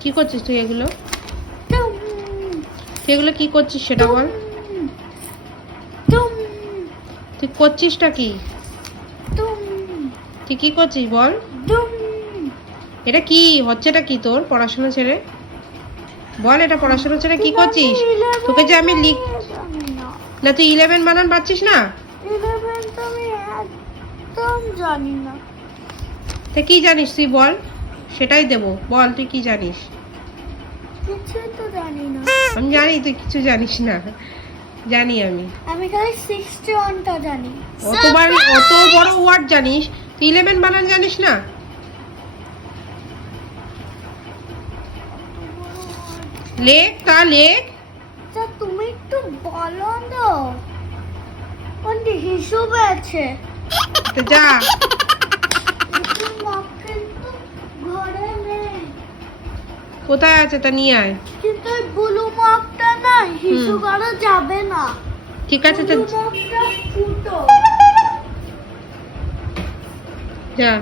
কি করছিস তুই এগুলো? এগুলো কি করছিস সেটা বল। তুই করছিসটা কি? তুই কি করছিস বল। এটা কি? হচ্ছেটা কি তোর পড়াশোনা ছেড়ে? বল এটা পড়াশোনা ছেড়ে কি করছিস? তোকে যে আমি লিখ না তুই ইলেভেন বানান পাচ্ছিস না? জানি না। তা কি জানিস তুই বল? সেটাই দেবো। বল তুই কি জানিস? কিছুই তো জানি না। আমি জানি তুই কিছু জানিস না। জানি আমি। আমি খালি জানি। অতবার অত বড় ওয়ার্ড জানিস? তুই ইলেভেন বানান জানিস না? লেখ তা তা তুমি একটু বলো তো কোনটি হিসেবে আছে। তো যা একটু মক কিন্তু ঘরে নেই কোথায় আছে তা নিয়ে আয়। কিন্তু ব্লু মগটা না হিসু করা যাবে না। ঠিক আছে তো যা।